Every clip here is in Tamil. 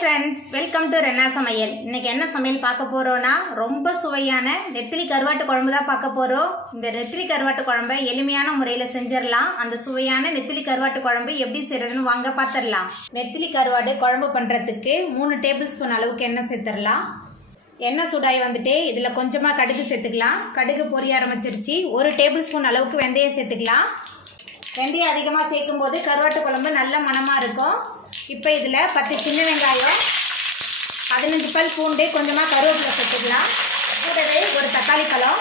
ஃப்ரெண்ட்ஸ், வெல்கம் டு ரென்னா சமையல். இன்னைக்கு என்ன சமையல் பார்க்க போறோம்னா ரொம்ப சுவையான நெத்திலி கருவாட்டு குழம்பு தான் பார்க்க போறோம். இந்த நெத்திலி கருவாட்டு குழம்பை எளிமையான முறையில் செஞ்சிடலாம். அந்த சுவையான நெத்திலி கருவாட்டு குழம்பு எப்படி செய்யறதுன்னு வாங்க பார்த்துடலாம். நெத்திலி கருவாடு குழம்பு பண்ணுறதுக்கு 3 டேபிள் ஸ்பூன் அளவுக்கு எண்ணெய் சேர்த்துடலாம். எண்ணெய் சூடாகி வந்துட்டு இதில் கொஞ்சமாக கடுகு சேர்த்துக்கலாம். கடுகு பொரிய ஆரம்பிச்சிருச்சு. 1 டேபிள் ஸ்பூன் அளவுக்கு வெந்தயம் சேர்த்துக்கலாம். வெந்தயம் அதிகமாக சேர்க்கும் போது கருவாட்டு குழம்பு நல்ல மணமாக இருக்கும். இப்போ இதில் 10 சின்ன வெங்காயம், 15 பல் பூண்டு, கொஞ்சமாக கருவேப்பிலை சேர்த்துக்கலாம். கூடவே ஒரு தக்காளி பழம்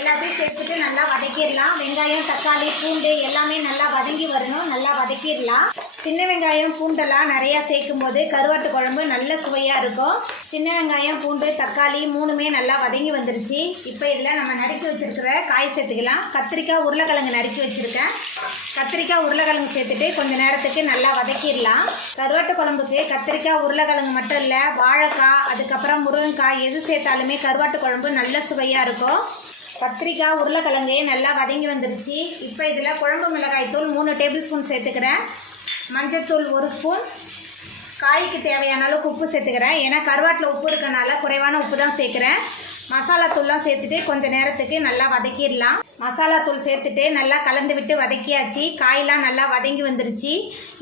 எல்லாத்தையும் சேர்த்துட்டு நல்லா வதக்கிடலாம். வெங்காயம், தக்காளி, பூண்டு எல்லாமே நல்லா வதங்கி வரணும். நல்லா வதக்கிடலாம். சின்ன வெங்காயம், பூண்டெல்லாம் நிறையா சேர்க்கும் போது கருவாட்டு குழம்பு நல்ல சுவையாக இருக்கும். சின்ன வெங்காயம், பூண்டு, தக்காளி 3மே நல்லா வதங்கி வந்துருச்சு. இப்போ இதில் நம்ம நறுக்கி வச்சுருக்கிற காய் சேர்த்துக்கலாம். கத்திரிக்காய், உருளைக்கிழங்கு நறுக்கி வச்சுருக்கேன். கத்திரிக்காய், உருளைக்கிழங்கு சேர்த்துட்டு கொஞ்சம் நேரத்துக்கு நல்லா வதக்கிடலாம். கருவாட்டு குழம்புக்கு கத்திரிக்காய், உருளைக்கிழங்கு மட்டும் இல்லை, வாழைக்காய், அதுக்கப்புறம் முருங்கைக்காய் எது சேர்த்தாலுமே கருவாட்டு குழம்பு நல்ல சுவையாக இருக்கும். கத்திரிக்காய், உருளைக்கிழங்கு நல்லா வதங்கி வந்துருச்சு. இப்போ இதில் குழம்பு மிளகாய் தூள் 3 டேபிள் ஸ்பூன் சேர்த்துக்கிறேன். மஞ்சத்தூள் 1 ஸ்பூன், காய்க்கு தேவையான அளவுக்கு உப்பு சேர்த்துக்கிறேன். ஏன்னா கருவாட்டில் உப்பு இருக்கனால குறைவான உப்பு தான் சேர்க்குறேன். மசாலா தூள்லாம் சேர்த்துட்டு கொஞ்சம் நேரத்துக்கு நல்லா வதக்கிடலாம். மசாலா தூள் சேர்த்துட்டு நல்லா கலந்து விட்டு வதக்கியாச்சு. காயெலாம் நல்லா வதங்கி வந்துருச்சு.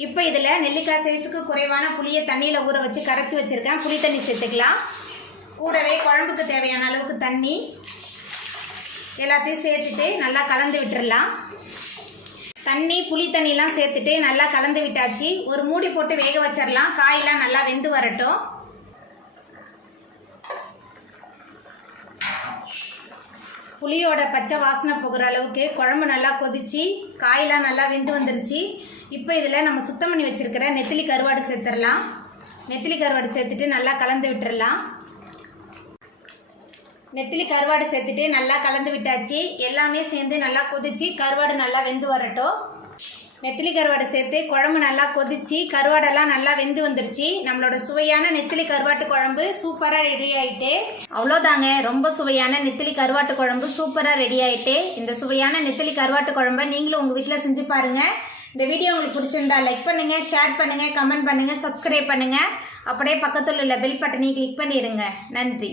இப்போ இதில் நெல்லிக்காய் சைஸுக்கு குறைவான புளியை தண்ணியில் ஊற வச்சு கரைச்சி வச்சுருக்கேன். புளி தண்ணி சேர்த்துக்கலாம். கூடவே குழம்புக்கு தேவையான அளவுக்கு தண்ணி எல்லாத்தையும் சேர்த்துட்டு நல்லா கலந்து விட்டுடலாம். தண்ணி, புளி தண்ணிலாம் சேர்த்துட்டு நல்லா கலந்து விட்டாச்சு. ஒரு மூடி போட்டு வேக வச்சிடலாம். காயெல்லாம் நல்லா வெந்து வரட்டும். புளியோட பச்சை வாசனை போகிற அளவுக்கு குழம்பு நல்லா கொதிச்சு காயெல்லாம் நல்லா வெந்து வந்துருச்சு. இப்போ இதில் நம்ம சுத்தம் பண்ணி வச்சுருக்கிற நெத்திலி கருவாடு சேர்த்துடலாம். நெத்திலி கருவாடு சேர்த்துட்டு நல்லா கலந்து விட்டுடலாம். நெத்திலி கருவாடு சேர்த்துட்டு நல்லா கலந்து விட்டாச்சு. எல்லாமே சேர்ந்து நல்லா கொதிச்சு கருவாடு நல்லா வெந்து வரட்டும். நெத்திலி கருவாடு சேர்த்து குழம்பு நல்லா கொதிச்சு கருவாடெல்லாம் நல்லா வெந்து வந்துருச்சு. நம்மளோட சுவையான நெத்திலி கருவாட்டு குழம்பு சூப்பராக ரெடி ஆகிட்டு. அவ்வளோதாங்க, ரொம்ப சுவையான நெத்திலி கருவாட்டு குழம்பு சூப்பராக ரெடி ஆகிட்டு. இந்த சுவையான நெத்திலி கருவாட்டு குழம்பை நீங்களும் உங்கள் வீட்டில் செஞ்சு பாருங்கள். இந்த வீடியோ உங்களுக்கு பிடிச்சிருந்தா லைக் பண்ணுங்கள், ஷேர் பண்ணுங்கள், கமெண்ட் பண்ணுங்கள், சப்ஸ்கிரைப் பண்ணுங்கள். அப்படியே பக்கத்தில் உள்ள பெல் பட்டனையும் கிளிக் பண்ணிடுங்க. நன்றி.